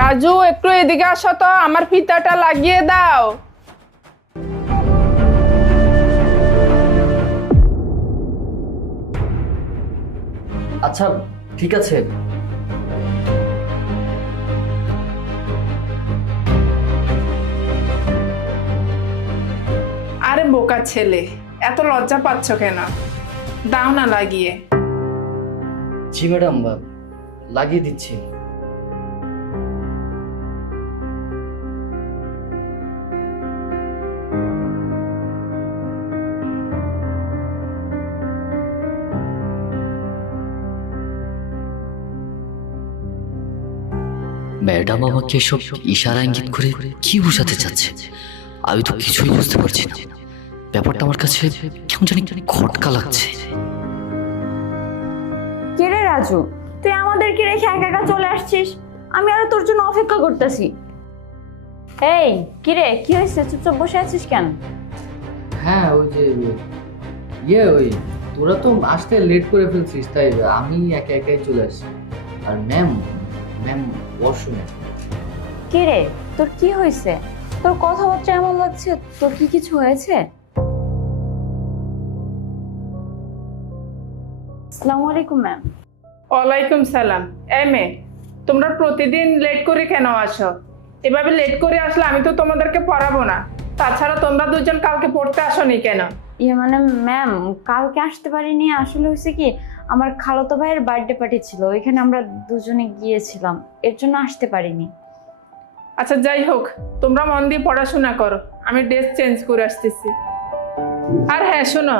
রাজু, একটু এদিকে আসো তো, আমার ফিতাটা লাগিয়ে দাও। আচ্ছা ঠিক আছে। আরে বোকা ছেলে, এত লজ্জা পাচ্ছ কেন? দাও না লাগিয়ে। জি ম্যাডাম, লাগিয়ে দিচ্ছি। ম্যাডাম আমাকে এসব ইশারা ইঙ্গিত করে কি বোঝাতে চাচ্ছে আমি তো কিছুই বুঝতে পারছি না। ব্যাপারটা আমার কাছে কেমন জানি খটকা লাগছে। কে রে রাজু, তুই আমাদেরকে রেখে একা একা চলে আসছিস? আমি আরো তোর জন্য অপেক্ষা করতেছি। এই কি রে, কি হয়েছে? চুপচাপ বসে আছিস কেন? হ্যাঁ ওই যে ওই তোরা তো আসতে লেট করে ফেলছিস, তাই আমি একা একাই চলে আসি। আর ম্যাম ওয়াশরুমে। কি রে, তোর কি হয়েছে? তোর কথাবার্তা এমন লাগছে, তোর কি কিছু হয়েছে? আসসালামু আলাইকুম ম্যাম। ওয়ালাইকুম সালাম। এই মেয়ে, তোমরা প্রতিদিন লেট করে কেন আসো? এভাবে লেট করে আসলে আমি তো তোমাদেরকে পড়াবো না। তাছাড়া তোমরা দুজন কালকে পড়তে আসোনি কেন? মানে ম্যাম, কালকে আসতে পারিনি। আসলে হয়েছে কি, আমার খালাতো ভাইয়ের বার্থডে পার্টি ছিল, ওইখানে আমরা দুজনে গিয়েছিলাম, এর জন্য আসতে পারিনি। আচ্ছা যাই হোক, তোমরা মন দিয়ে পড়াশোনা করো, আমি ড্রেস চেঞ্জ করে আসতেছি। আর হ্যাঁ শোনো,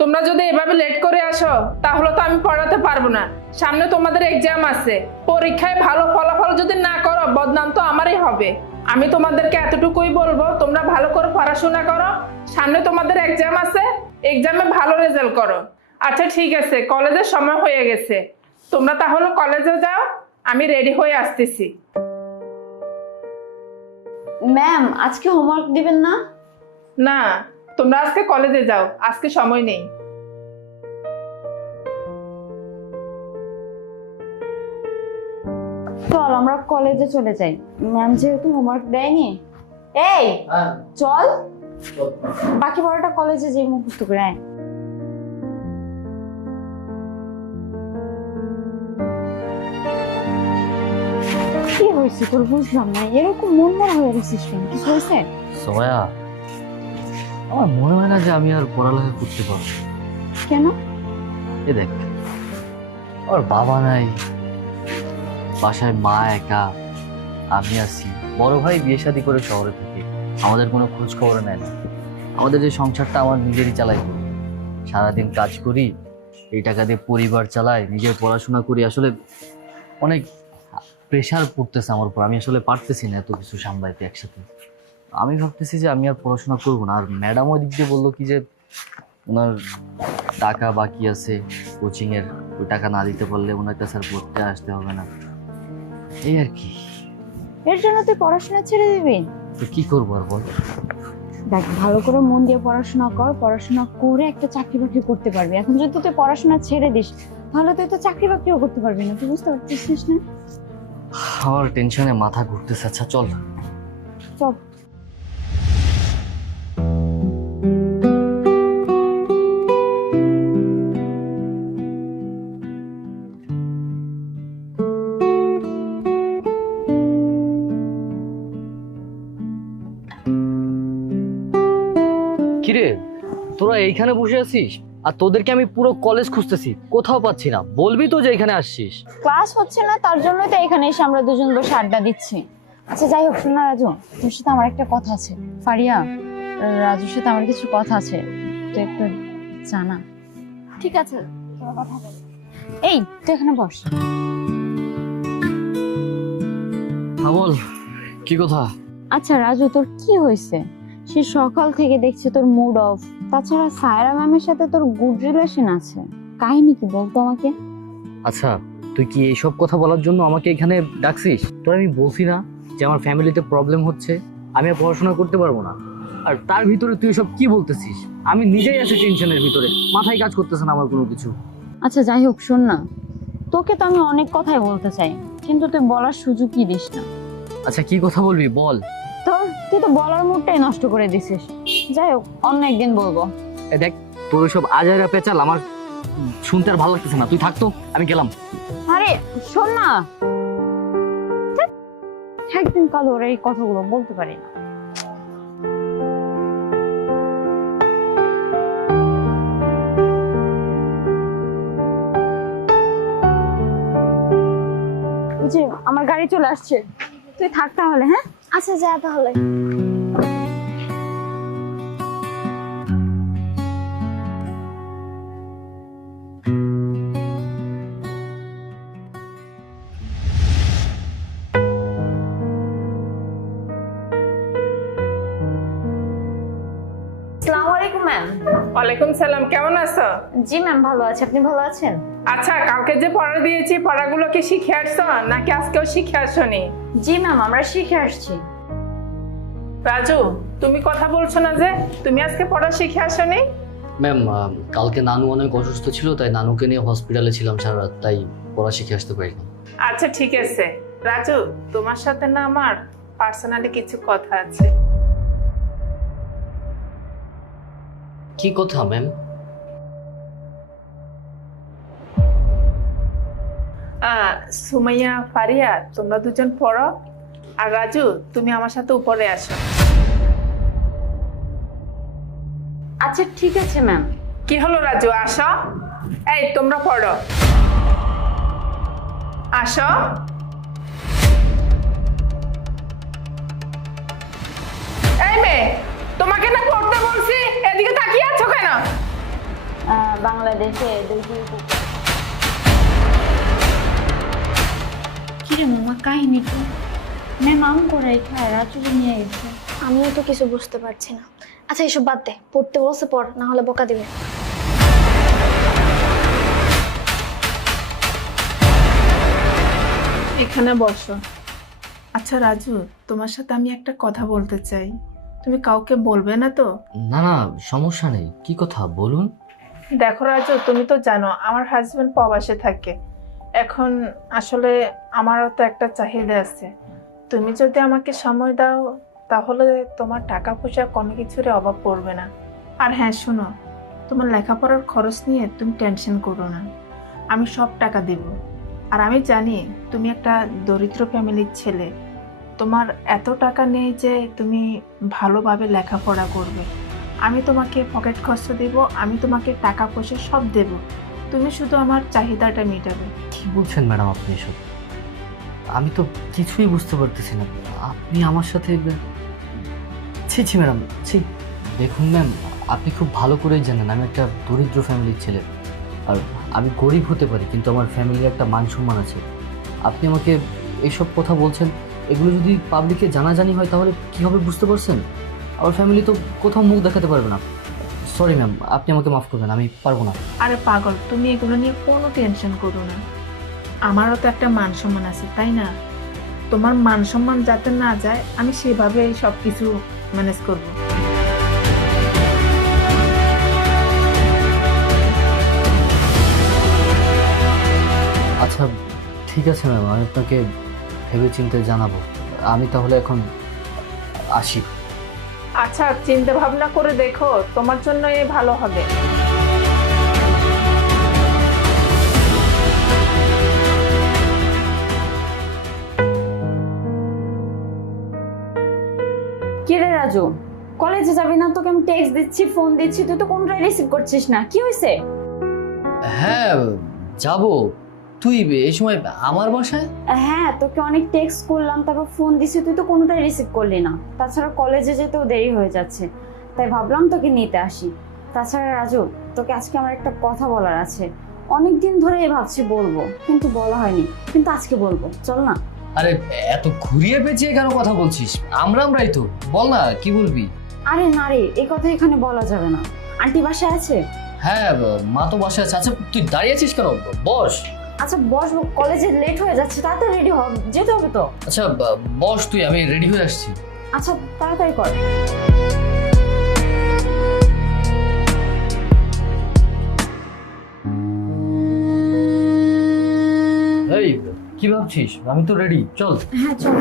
তোমরা যদি এভাবে লেট করে আসো তাহলে তো আমি পড়াতে পারবো না। সামনে তোমাদের এক্সাম আছে, পরীক্ষায় ভালো ফলাফল যদি না করো বদনাম তো আমারই হবে। আমি তোমাদেরকে এতটুকুই বলবো, তোমরা ভালো করে পড়াশোনা করো, সামনে তোমাদের এক্সাম আছে, এক্সামে ভালো রেজাল্ট করো। আচ্ছা ঠিক আছে, কলেজের সময় হয়ে গেছে, তোমরা তাহলে কলেজে যাও, আমি রেডি হয়ে আসতেছি। ম্যাম, আজকে হোমওয়ার্ক দিবেন না? না, তোমরা আজকে কলেজে যাও, আজকে সময় নেই। চল আমরা কলেজে চলে যাই, ম্যাম যেহেতু হোমওয়ার্ক দেয়নি। এই চল, বাকি পড়াটা কলেজে যেই মুখস্থ করে আয়। কি হয়েছে তোর? বুঝলাম না, এরকম মন মরা হয়ে গেছিস কেন? কিছু হয়েছে? সোয়া, আমার মনে হয় না যে আমি আর পড়ালেখা করতে পারবো। কেন? এ দেখ, আমার বাবা নাই, বাসায় মা একা, আমি আছি, বড় ভাই বিয়ে শাদী করে শহরে থাকে, আমাদের কোনো খোঁজ খবর নেয় না। আমাদের যে সংসারটা আমার নিজেরই চালাই করি, সারাদিন কাজ করি, এই টাকা দিয়ে পরিবার চালাই, নিজের পড়াশোনা করি। আসলে অনেক প্রেশার পড়তেছে আমার উপর, আমি আসলে পারতেছি না এত কিছু সামলাইতে একসাথে। আমি ভাবতেছি যে আমি আর পড়াশোনা করবো না। আর ম্যাডাম ওই দিক দিয়ে বললো কি যে ওনার টাকা বাকি আছে কোচিংয়ের, ওই টাকা না দিতে পারলে ওনার কাছে আর পড়তে আসতে হবে না, এই আর কি। এর জন্য তুই পড়াশোনা ছেড়ে দিবি? তো কি করবো আর বল। দেখ, ভালো করে মন দিয়ে পড়াশোনা কর, পড়াশোনা করে একটা চাকরি বাকরি করতে পারবি। এখন যদি তুই পড়াশোনা ছেড়ে দিস তাহলে তুই তো চাকরি বাকরিও করতে পারবি না, তুই বুঝতে পারছিস না? আমার টেনশনে মাথা ঘুরতেছে। আচ্ছা চল। চল। কিরে, তোরা এইখানে বসে আছিস আর তোদেরকে আমি পুরো কলেজ খুঁজতেছি, কোথাও পাচ্ছি না। বলবি তো যে এখানে আসছিস। ক্লাস হচ্ছে না, তার জন্যই তো এখানে এসে আমরা দুজন বসে আড্ডা দিচ্ছি। আচ্ছা যাই হোক, শোন না রাজু, তোর সাথে আমার একটা কথা আছে। ফারিয়া, রাজুর সাথে আমার কিছু কথা আছে, তুই একটু জানা। ঠিক আছে, কথা বল। এই তুই এখানে বস। হ্যাঁ বল, কি কথা? আচ্ছা রাজু, তোর কি হয়েছে? সে সকাল থেকে দেখছি তোর মুড অফ। তাছাড়া সায়রা ম্যামের সাথে তোর গুড রিলেশন আছে, কাহিনী কি বলতো আমাকে? আচ্ছা তুই কি এইসব কথা বলার জন্য আমাকে এখানে ডাকছিস? তোর আমি বলছি না যে আমার ফ্যামিলিতে প্রবলেম হচ্ছে, আমি আর পড়াশোনা করতে পারবো না? আর তার ভিতরে তুই সব কি বলতেছিস? আমি নিজেই আছি টেনশনের ভিতরে, মাথায় কাজ করতেছে না আমার কোনো কিছু। আচ্ছা যাই হোক, শোন না, তোকে তো আমি অনেক কথাই বলতে চাই, কিন্তু তুই বলার সুযোগই দিস না। আচ্ছা কি কথা বলবি বল। তুই তো বলার মুডটাই নষ্ট করে দিছিস। যাই হোক, অন্য একদিন বলবো। দেখ তোর সব আজাইরা পেঁচাল আমার শুনতে আর ভালো লাগতেছে না, তুই থাকতো আমি গেলাম। আরে শোন না, ধ্যাৎ, একদিন কাল ওর এই কথাগুলো বলতে পারি না। ওই যে আমার গাড়ি চলে আসছে, তুই থাক তাহলে। হ্যাঁ আচ্ছা যা তাহলে। আসসালামু আলাইকুম ম্যাম। ওয়ালাইকুম সালাম, কেমন আছো? জি ম্যাম, ভালো আছি, আপনি ভালো আছেন? আচ্ছা, কালকে যে পড়া দিয়েছি পড়াগুলো কি শিখে আসছো নাকি আজকেও শিখে আসোনি? জি ম্যাম, আমরা শিখে আসছি। রাজু, তুমি কথা বলছো না যে তুমি আজকে পড়া শিখে আসোনি? ম্যাম কালকে নানু অনেক অসুস্থ ছিল, তাই নানুকে নিয়ে হসপিটালে ছিলাম সারা রাত, তাই পড়া শিখে আসতে পারিনি। আচ্ছা ঠিক আছে রাজু, তোমার সাথে না আমার পার্সোনালি কিছু কথা আছে। কি কথা ম্যাম? সুমাইয়া, ফারিয়া, তোমরা দুজন পড়ো, আর রাজু তুমি আমার সাথে উপরে আসো। আচ্ছা ঠিক আছে ম্যাম। কি হলো রাজু, আসো। এই তোমরা পড়ো, আসো। এই মেয়ে, তোমাকে না পড়তে বলছি, এদিকে তাকিয়ে আছো কেন? বাংলাদেশে দুইটি কিরে মামা, কাহিনী কি? ম্যাম আম করে খায়, রাজুকে নিয়ে গেছে। আমিও তো কিছু বুঝতে পারছি না। আচ্ছা এসব বাদ দে, পড়তে বলছে পড়, না হলে বকা দিবে। এখানে বসো। আচ্ছা রাজু, তোমার সাথে আমি একটা কথা বলতে চাই, তুমি কাউকে বলবে না তো? না না, সমস্যা নেই, কি কথা বলুন। দেখো রাজু, তুমি তো জানো আমার হাজবেন্ড প্রবাসে থাকে। এখন আসলে আমারও তো একটা চাহিদা আছে। তুমি যদি আমাকে সময় দাও তাহলে তোমার টাকা পয়সা কোনো কিছুর অভাব পড়বে না। আর হ্যাঁ শোনো, তোমার লেখাপড়ার খরচ নিয়ে তুমি টেনশন করো না, আমি সব টাকা দেব। আর আমি জানি তুমি একটা দরিদ্র ফ্যামিলির ছেলে, তোমার এত টাকা নেই যে তুমি ভালোভাবে লেখাপড়া করবে। আমি তোমাকে পকেট খরচ দেব, আমি তোমাকে টাকা পয়সা সব দেব, তুমি শুধু আমার চাহিদাটা মেটাবে। কি বলছেন ম্যাডাম আপনি এসব? আমি তো কিছুই বুঝতে পারতেছি না, আপনি আমার সাথে ছি ছি ম্যাডাম ছি। দেখুন ম্যাম, আপনি খুব ভালো করেই জানেন আমি একটা দরিদ্র ফ্যামিলির ছেলে, আর আমি গরিব হতে পারি কিন্তু আমার ফ্যামিলির একটা মান সম্মান আছে। আপনি আমাকে এইসব কথা বলছেন, এগুলো যদি পাবলিকে জানাজানি হয় তাহলে কী হবে বুঝতে পারছেন? আমার ফ্যামিলি তো কোথাও মুখ দেখাতে পারবে না। সরি ম্যাম, আপনি আমাকে মাফ করবেন, আমি পারবো না। আরে পাগল, তুমি এগুলো নিয়ে কোনো টেনশন করো না, আমারও তো একটা মান সম্মান আছে তাই না? তোমার মান সম্মান যাতে না যায় আমি সেভাবে সব কিছু ম্যানেজ করব। আচ্ছা ঠিক আছে ম্যাম, আমি আপনাকে ভেবে চিন্তে জানাবো। আমি তাহলে এখন আসি। আচ্ছা, চিন্তা ভাবনা করে দেখো, তোমার জন্য এ ভালো হবে। কি রে রাজু, কলেজে যাবি না? তোকে আমি টেক্সট দিচ্ছি, ফোন দিচ্ছি, তুই তো কোনটাই রিসিভ করছিস না, কি হয়েছে? হ্যাঁ যাব। তুই এই সময় আমার বাসায়? হ্যাঁ, তোকে অনেক টেক্সট করলাম, তারপর ফোন দিছি, তুই তো কোনোটাই রিসিভ করলি না। তাছাড়া কলেজে যেতেও দেরি হয়ে যাচ্ছে, তাই ভাবলাম তোকে নিতে আসি। তাছাড়া রাজু, তোকে আজকে আমার একটা কথা বলার আছে, অনেকদিন ধরে ভাবছি বলবো কিন্তু বলা হয়নি, কিন্তু আজকে বলবো, চল না। আরে এত ঘুরিয়ে পেঁচিয়ে কেন কথা বলছিস? আমরাই তো, বল না কি বলবি। আরে না রে, এই কথা এখানে বলা যাবে না। আন্টি বাসায় আছে? হ্যাঁ মা তো বাসায় আছে। আচ্ছা তুই দাঁড়িয়ে আছিস কেন, বস। আচ্ছা বস, কলেজে লেট হয়ে যাচ্ছে, তাড়াতাড়ি রেডি হ, যেতে হবে তো। আচ্ছা বস তুই, আমি রেডি হয়ে আসছি। আচ্ছা তাড়াতাড়ি কর। কি ভাবছিস? আমি তো রেডি, চল। হ্যাঁ চল।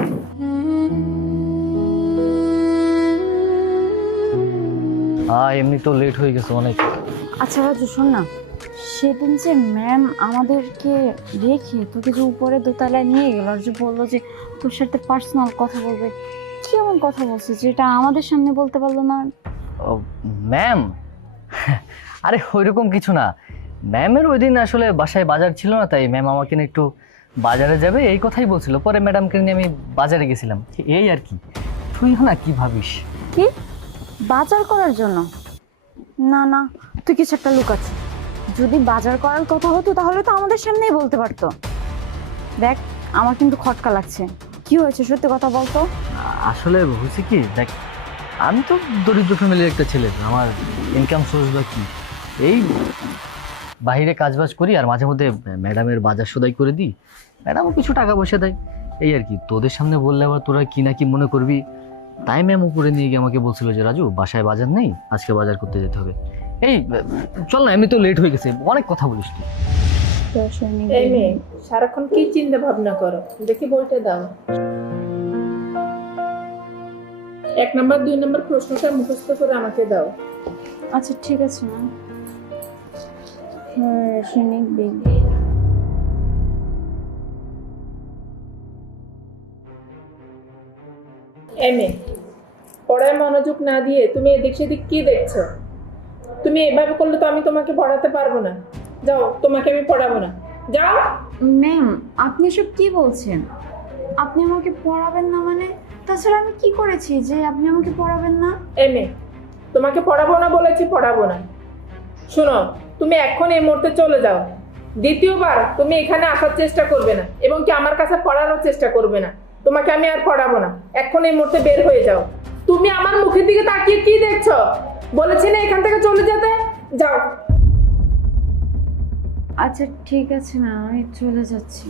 এমনি তো লেট হয়ে গেছে অনেক। আচ্ছা রাজু শোন না, সেদিন যে ম্যাম আমাদেরকে রেখে তোকে যে উপরে দোতলায় নিয়ে গেল আর যে বললো যে তোর সাথে পার্সোনাল কথা বলবে, কি এমন কথা বলছে যেটা আমাদের সামনে বলতে পারলো না? ম্যাম, আরে ওইরকম কিছু না। ম্যামের ওই দিন আসলে বাসায় বাজার ছিল না, তাই ম্যাম আমাকে নিয়ে একটু বাজারে যাবে এই কথাই বলছিল। পরে ম্যাডামকে নিয়ে আমি বাজারে গেছিলাম, এই আর কি। তুই না কি ভাবিস? কি বাজার করার জন্য? না না, তুই কিছু একটা লুকাচ্ছিস। যদি বাজার করার কথা হতো তাহলে তো আমাদের সামনেই বলতে পারতো। দেখ আমার কিন্তু খটকা লাগছে, কি হয়েছে সত্যি কথা বলতো। আসলে হয়েছে কি, দেখ আমি তো দরিদ্র ফ্যামিলির একটা ছেলে, আমার ইনকাম সোর্স বা কি, এই বাইরে কাজবাজ করি আর মাঝে মধ্যে ম্যাডামের বাজার সদাই করে দিই, ম্যাডামও কিছু টাকা পয়সা দেয়, এই আর কি। তোদের সামনে বললে আবার তোরা কি না কি মনে করবি, তাই ম্যাম উপরে নিয়ে গিয়ে আমাকে বলছিল যে রাজু বাসায় বাজার নেই, আজকে বাজার করতে যেতে হবে। এই চল না, এমনি তো লেট হয়ে গেছে, অনেক কথা বলিস তুই। এই মেয়ে সারাক্ষণ কি চিন্তা ভাবনা করো, দেখি বইটা দাও। 1 নম্বর 2 নম্বর প্রশ্নটা মুখস্থ করে আমাকে দাও। আচ্ছা ঠিক আছে ম্যাম। রাসায়নিক বিজ্ঞান। এই মেয়ে পড়ায় মনোযোগ না দিয়ে তুমি এদিক সেদিক কি দেখছো? তুমি এভাবে করলে তো আমি তোমাকে পড়াতে পারবো না। যাও, তোমাকে আমি পড়াবো না, যাও। ম্যাম আপনি সব কি বলছেন? আপনি আমাকে পড়াবেন না মানে? তাছাড়া আমি কি করেছি যে আপনি আমাকে পড়াবেন না? এই মেয়ে তোমাকে পড়াবো না বলেছি, পড়াবো না। শোনো, তুমি এখন এই মুহূর্তে চলে যাও। দ্বিতীয়বার তুমি এখানে আসার চেষ্টা করবে না এবং কি আমার কাছে পড়ানোর চেষ্টা করবে না। তোমাকে আমি আর পড়াবো না, এখন এই মুহূর্তে বের হয়ে যাও। তুমি আমার মুখের দিকে তাকিয়ে কি দেখছো? বলেছি না এখান থেকে চলে যেতে, যাও। আচ্ছা ঠিক আছে না, আমি চলে যাচ্ছি।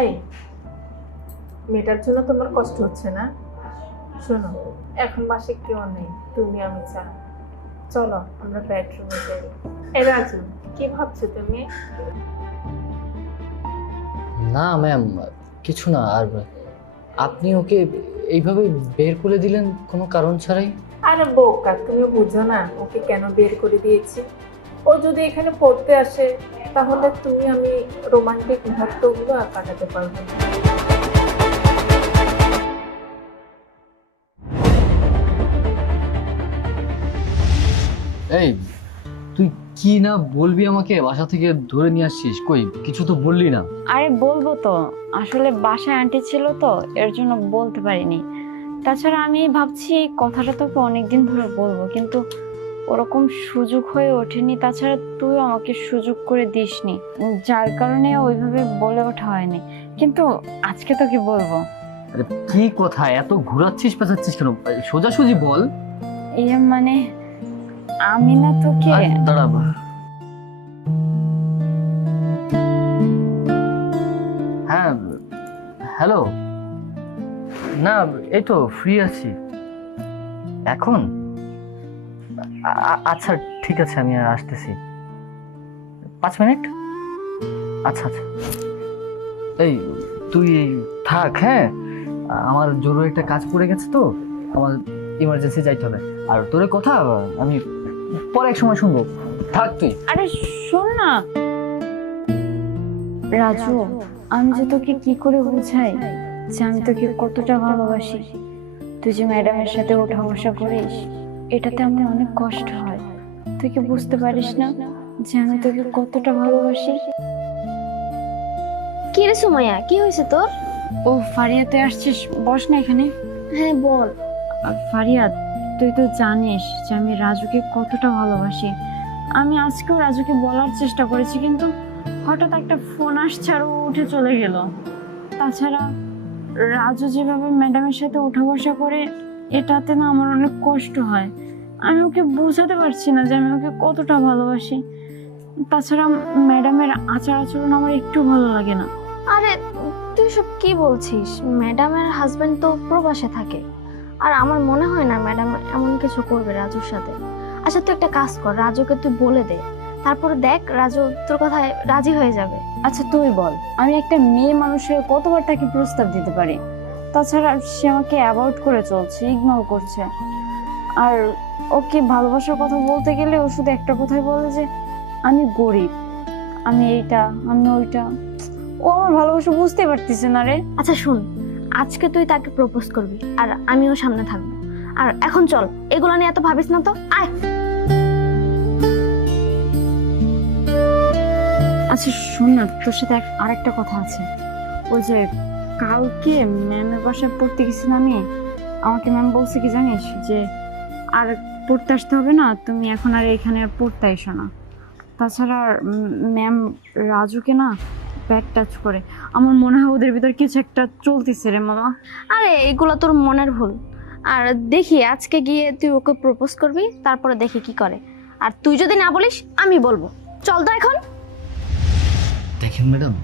এই মেয়েটার জন্য তোমার কষ্ট হচ্ছে না? শোনো, এখন মাসে কেউ নেই, তুমি আমি ছাড়া। চলো আমরা বেডরুমে যাই। এই রাজু, কি ভাবছো তুমি? না ম্যাম, কিছু না। আর আপনি ওকে এইভাবে বের করে দিলেন কোনো কারণ ছাড়াই? আরে বোকা, তুমি বুঝো না ওকে কেন বের করে দিয়েছি? ও যদি এখানে পড়তে আসে তাহলে তুমি আমি রোমান্টিক মুহূর্তগুলো আর কাটাতে পারবো না। এই তুই কি না বলবি আমাকে? বাসা থেকে ধরে নিয়ে আসছিস, কই কিছু তো বললি না। আরে বলবো তো, আসলে বাসায় আন্টি ছিল তো এর জন্য বলতে পারিনি। তাছাড়া আমি ভাবছি এই কথাটা তোকে অনেকদিন ধরে বলবো, কিন্তু ওরকম সুযোগ হয়ে ওঠেনি। তাছাড়া তুই আমাকে সুযোগ করে দিসনি, যার কারণে ওইভাবে বলে ওঠা হয়নি। কিন্তু আজকে তোকে বলবো। আরে কি কথা, এত ঘোরাচ্ছিস পেঁচাচ্ছিস কেন? সোজাসুজি বল। মানে আমি না তোকে। আরে দাঁড়া, হ্যাঁ হ্যালো। না এই তো ফ্রি আছি এখন। আচ্ছা ঠিক আছে, আমি আসতেছি 5 মিনিট। আচ্ছা আচ্ছা, এই তুই থাক, হ্যাঁ আমার জরুরি একটা কাজ পড়ে গেছে তো, আমার ইমার্জেন্সি যাইতে হবে। আর তোর কথা আমি পরে এক সময় শুনবো, থাক তুই। আরে শোন না রাজু, আমি যে তোকে কি করে বুঝাই যে আমি তোকে কতটা ভালোবাসি। তুই যে ম্যাডামের সাথে ওঠা বসা করিস, এটাতে আমার অনেক কষ্ট হয়। তুই কি বুঝতে পারিস না যে আমি তোকে কতটা ভালোবাসি? কি রে সুমাইয়া, কি হয়েছে তোর? ও ফারিয়া, তুই আসছিস, বস না এখানে। হ্যাঁ বল। ফারিয়া, তুই তো জানিস যে আমি রাজুকে কতটা ভালোবাসি। আমি আজকেও রাজুকে বলার চেষ্টা করেছি, কিন্তু হঠাৎ একটা ফোন আসছে আর ও উঠে চলে গেল। তাছাড়া রাজু যেভাবে ম্যাডামের সাথে ওঠা বসা করে, এটাতে না আমার অনেক কষ্ট হয়। আমি ওকে বোঝাতে পারছি না যে আমি ওকে কতটা ভালোবাসি। তাছাড়া ম্যাডামের আচার আচরণ আমার একটু ভালো লাগে না। আরে তুই সব কি বলছিস? ম্যাডামের হাজবেন্ড তো প্রবাসে থাকে, আর আমার মনে হয় না ম্যাডাম এমন কিছু করবে রাজুর সাথে। আচ্ছা তুই একটা কাজ কর, রাজুকে তুই বলে দে, তারপরে দেখ রাজু তোর কথায় রাজি হয়ে যাবে। আচ্ছা তুই বল, আমি একটা মেয়ে মানুষের কতবার তাকে প্রস্তাব দিতে পারি? তাছাড়া সে আমাকে অ্যাভয়েড করে চলছে, ইগনোর করছে। আর ওকে ভালোবাসার কথা বলতে গেলে ও শুধু একটা কথাই বলে যে আমি গরিব, আমি এইটা, আমি ওইটা। ও আমার ভালোবাসা বুঝতে পারতেছে না রে। আচ্ছা শুন, আজকে তুই তাকে প্রপোজ করবি আর আমিও সামনে থাকবো। আর এখন চল, এগুলো নিয়ে এত ভাবিস না তো, আয়। আচ্ছা শোন না, তোর সাথে আরেকটা কথা আছে। ওই যে কালকে ম্যামের বাসায় পড়তে গেছিলাম আমি, আমাকে ম্যাম বলছে কি জানিস, যে আর পড়তে আসতে হবে না, তুমি এখন আর এখানে আর পড়তে এসো না। তাছাড়া ম্যাম রাজুকে না ব্যাড টাচ করে। আমার মনে হয় ওদের ভিতর কিছু একটা চলতেছে রে মামা। আরে এগুলো তোর মনের ভুল। আর দেখি আজকে গিয়ে তুই ওকে প্রপোজ করবি, তারপরে দেখি কি করে। আর তুই যদি না বলিস আমি বলবো। চল তো এখন। দেখেন ম্যাডাম,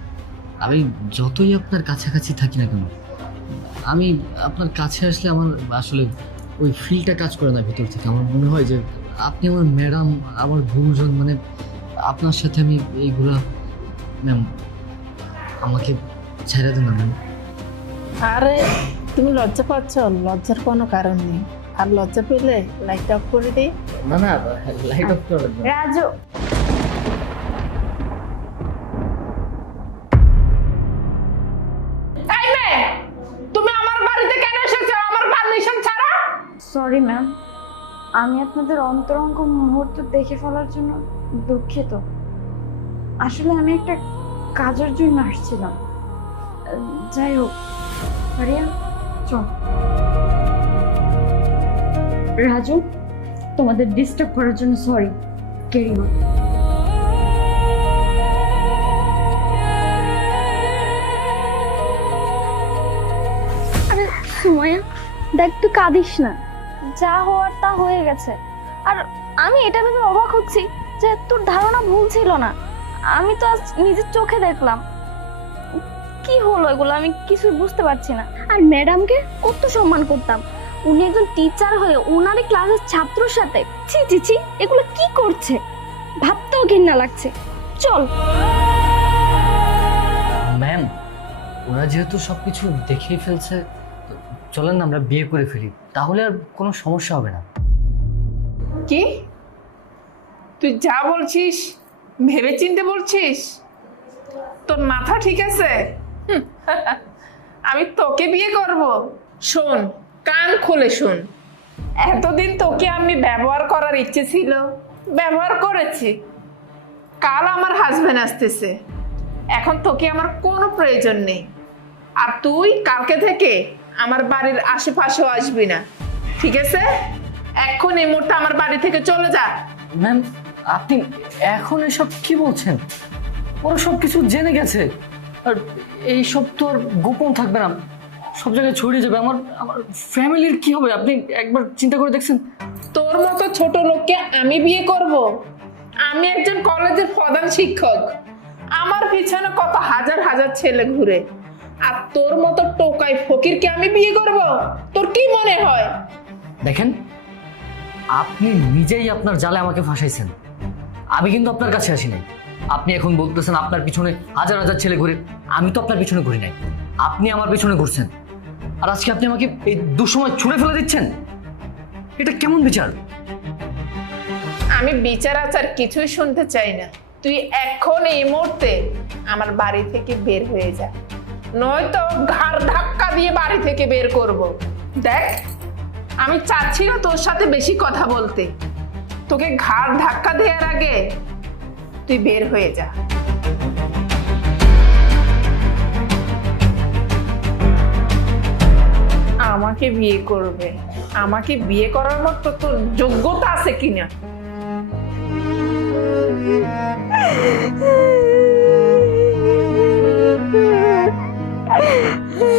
আমি যতই আপনার কাছাকাছি থাকি না কেন, আমি আপনার কাছে আসলে আমার আসলে ওই ফিলটা কাজ করে না ভিতর থেকে। আমার মনে হয় যে আপনি আমার ম্যাডাম, আমার গুরুজন, মানে আপনার সাথে আমি এইগুলা, ম্যাম আমাকে ছেড়ে দেন না ম্যাম। আরে তুমি লজ্জা পাচ্ছ? লজ্জার কোনো কারণ নেই। আর লজ্জা পেলে লাইট অফ করে দিই। না না, লাইট অফ করে দেন। রাজু, এই মেয়ে, তুমি আমার বাড়িতে কেন এসেছো আমার পারমিশন ছাড়া? সরি ম্যাম, আমি আপনাদের অন্তরঙ্গ মুহূর্ত দেখে ফেলার জন্য দুঃখিত। আসলে আমি একটা কাজের জন্য আসছিলাম। যাই হোক, আরিয়া চল। রাজু, তোমাদের ডিস্টার্ব করার জন্য সরি। Carry on. আরে সুমাইয়া, দেখ তুই কাঁদিস না, যা হওয়ার তা হয়ে গেছে। আর আমি এটা ভেবে অবাক হচ্ছি যে তোর ধারণা ভুল ছিল না। আমি তো আজ নিজের চোখে দেখলাম কি হলো এগুলো, আমি কিছুই বুঝতে পারছি না। আর ম্যাডামকে কত সম্মান করতাম, উনি একজন টিচার হয়ে ওনারই ক্লাসের ছাত্রর সাথে ছি ছি ছি, এগুলো কি করছে ভাবতেও ঘৃণা লাগছে। চল। ম্যাম, ওরা যেহেতু সবকিছু দেখেই ফেলছে, তো চলেন না আমরা বিয়ে করে ফেলি, তাহলে আর কোনো সমস্যা হবে না। কি তুই যা বলছিস ভেবে চিন্তে বলছিস? তোর মাথা ঠিক আছে? হুম, আমি তোকে বিয়ে করব? শোন, কান খুলে শোন। এতদিন তোকে আমি ব্যবহার করার ইচ্ছে ছিল, ব্যবহার করেছি। কাল আমার হাজবেন্ড আসতেছে, এখন তোকে আমার কোনো প্রয়োজন নেই। আর তুই কালকে থেকে আমার বাড়ির আশেপাশেও আসবি না, ঠিক আছে? এখন এই মুহূর্তে আমার বাড়ি থেকে চলে যা। ম্যাম, আপনি এখন এসব কি বলছেন? ওরা সব কিছু জেনে গেছে, আর এইসব তো আর গোপন থাকবে না, সব জায়গায় ছড়িয়ে যাবে। আমার আমার ফ্যামিলির কি হবে আপনি একবার চিন্তা করে দেখছেন? তোর মতো ছোট লোককে আমি বিয়ে করব? আমি একজন কলেজের প্রধান শিক্ষক, আমার পিছনে কত হাজার হাজার ছেলে ঘুরে। আর তোর মতো টোকাই ফকিরকে আমি বিয়ে করব? তোর কি মনে হয়? দেখেন, আপনি নিজেই আপনার জালে আমাকে ফাঁসাইছেন। আমি কিন্তু আপনার কাছে আসি নাই। আপনি এখন বলতেছেন আপনার পিছনে হাজার হাজার ছেলে ঘুরে, আমি তো আপনার পিছনে ঘুরি নাই, আপনি আমার পিছনে ঘুরছেন। আর আজকে আপনি আমাকে এই দুঃসময় ছুঁড়ে ফেলে দিচ্ছেন, এটা কেমন বিচার? আমি বিচার আচার কিছুই শুনতে চাই না। তুই এখন এই মুহূর্তে আমার বাড়ি থেকে বের হয়ে যা, নয়তো ঘাড় ধাক্কা দিয়ে বাড়ি থেকে বের করব। দেখ, আমি চাচ্ছি না তোর সাথে বেশি কথা বলতে। তোকে ঘাড় ধাক্কা দেওয়ার আগে তুই বের হয়ে যা। আমাকে বিয়ে করবে? আমাকে বিয়ে করার মতো তোর যোগ্যতা আছে কিনা?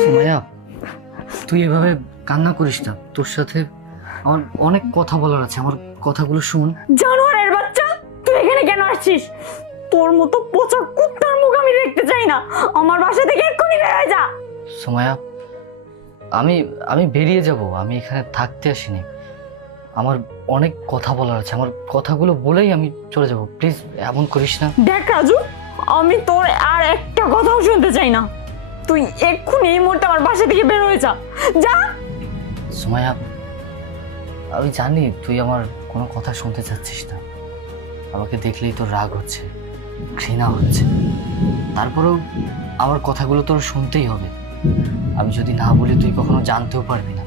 সুমাইয়া, তুই এভাবে কান্না করিস না, তোর সাথে আমার অনেক কথা বলার আছে, আমার কথাগুলো শুন। জানোয়ারের বাচ্চা, তুই এখানে কেন আসছিস? তোর মতো পচা কুত্তার মুখ আমি দেখতে চাই না। আমার বাসা থেকে এক্ষুনি বের হয়ে যা। সুমাইয়া, আমি আমি বেরিয়ে যাব, আমি এখানে থাকতে আসিনি। আমার অনেক কথা বলার আছে, আমার কথাগুলো বলেই আমি চলে যাব। প্লিজ এমন করিস না। দেখ রাজু, আমি তোর আর একটা কথাও শুনতে চাই না। তুই এক্ষুনি এই মুহূর্তে আমার বাসা থেকে বের হয়ে যা, যা। সুমাইয়া, আমি জানি তুই আমার কোনো কথা শুনতে চাচ্ছিস না। আমাকে দেখলেই তোর রাগ হচ্ছে, ঘৃণা হচ্ছে। তারপরেও আমার কথাগুলো তোর শুনতেই হবে। আমি যদি না বলি তুই কখনো জানতেও পারবি না।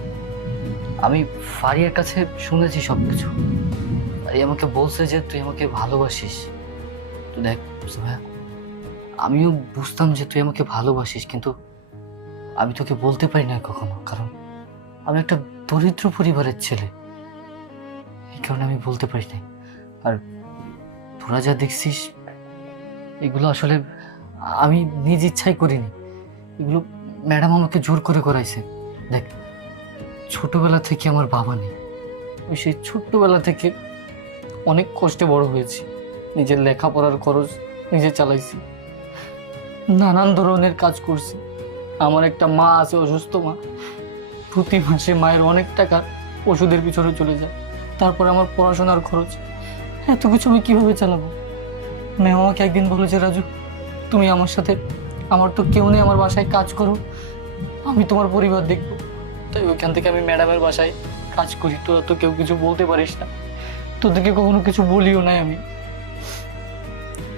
আমি ফারিয়ার কাছে শুনেছি সব কিছু। ফারিয়া আমাকে বলছে যে তুই আমাকে ভালোবাসিস। তো দেখ সুমাইয়া, আমিও বুঝতাম যে তুই আমাকে ভালোবাসিস, কিন্তু আমি তোকে বলতে পারি না কখনো, কারণ আমি একটা দরিদ্র পরিবারের ছেলে। এই কারণে আমি বলতে পারি না। আর তোরা যা দেখছিস এগুলো আসলে আমি নিজ ইচ্ছাই করিনি, এগুলো ম্যাডাম আমাকে জোর করে করাইছে। দেখ, ছোটবেলা থেকে আমার বাবা নেই। ওই সেই ছোট্টবেলা থেকে অনেক কষ্টে বড় হয়েছি। নিজের লেখাপড়ার খরচ নিজে চালাইছি, নানান ধরনের কাজ করছি। আমার একটা মা আছে, অসুস্থ মা। প্রতি মাসে মায়ের অনেক টাকা ওষুধের পিছনে চলে যায়। তারপরে আমার পড়াশোনার খরচ, এত কিছু আমি কিভাবে চালাবো? ম্যাম আমাকে একদিন বলেছে, রাজু তুমি আমার সাথে, আমার তো কেউ নেই, আমার বাসায় কাজ করো, আমি তোমার পরিবার দেখবো। তাই ওইখান থেকে আমি ম্যাডামের বাসায় কাজ করি। তোরা তো কেউ কিছু বলতে পারিস না, তোদেরকে কখনো কিছু বলিও নাই আমি।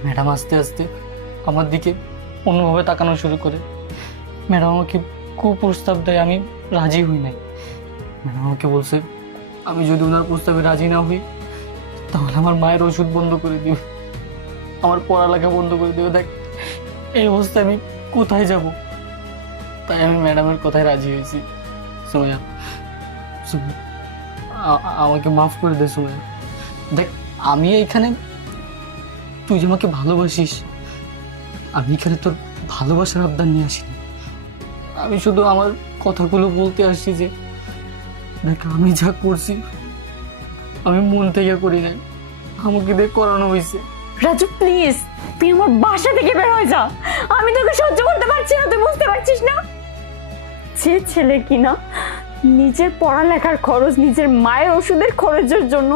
ম্যাডাম আস্তে আস্তে আমার দিকে অন্যভাবে তাকানো শুরু করে। ম্যাডাম আমাকে কুপ্রস্তাব দেয়, আমি রাজি হই নাই। ম্যাডাম আমাকে বলছে আমি যদি ওনার প্রস্তাবে রাজি না হই তাহলে আমার মায়ের ওষুধ বন্ধ করে দিবে, আমার পড়ালেখা বন্ধ করে দেবে। দেখ, এই অবস্থায় আমি কোথায় যাব? তাই আমি ম্যাডামের কথায় রাজি হয়েছি। সুমাইয়া, আমাকে মাফ করে দে সুমাইয়া। দেখ, আমি এইখানে, তুই যে আমাকে ভালোবাসিস, আমি এখানে তোর ভালোবাসার আবদার নিয়ে আসিনি। আমি শুধু আমার কথাগুলো বলতে আসছি যে দেখ, আমি যা করছি আমি মন থেকে করি নাই, আমাকে দিয়ে করানো হয়েছে। রাজু প্লিজ, তুই আমার বাসা থেকে বের হয়ে যা। আমি তোকে সহ্য করতে পারছি না, তুই বুঝতে পারছিস না? যে ছেলে কিনা নিজের পড়ালেখার খরচ, নিজের মায়ের ওষুধের খরচের জন্য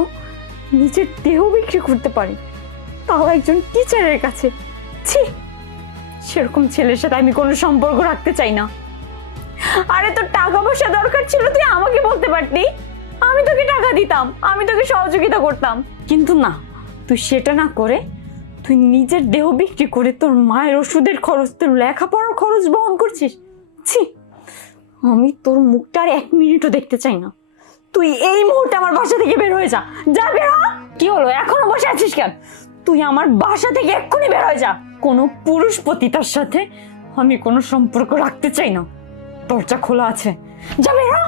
নিজের দেহ বিক্রি করতে পারে, তাও একজন টিচারের কাছে। ছি, সেরকম ছেলের সাথে আমি কোনো সম্পর্ক রাখতে চাই না। আরে তোর টাকা পয়সা দরকার ছিল, তুই আমাকে বলতে পারতি, আমি তোকে টাকা দিতাম, আমি তোকে সহযোগিতা করতাম। কিন্তু না, তুই সেটা না করে তুই নিজের দেহ বিক্রি করে তোর মায়ের ওষুধের খরচ, তোর লেখাপড়ার খরচ বহন করছিস। ছি, আমি তোর মুখটা আর 1 মিনিটও দেখতে চাই না। তুই এই মুহূর্তে আমার বাসা থেকে বের হয়ে যা, যা বের হ। কি হলো, এখনো বসে আছিস কেন? তুই আমার বাসা থেকে এক্ষুনি বের হয়ে যা। কোনো পুরুষ পতিতার সাথে আমি কোনো সম্পর্ক রাখতে চাই না। দরজা খোলা আছে, যা বের হ।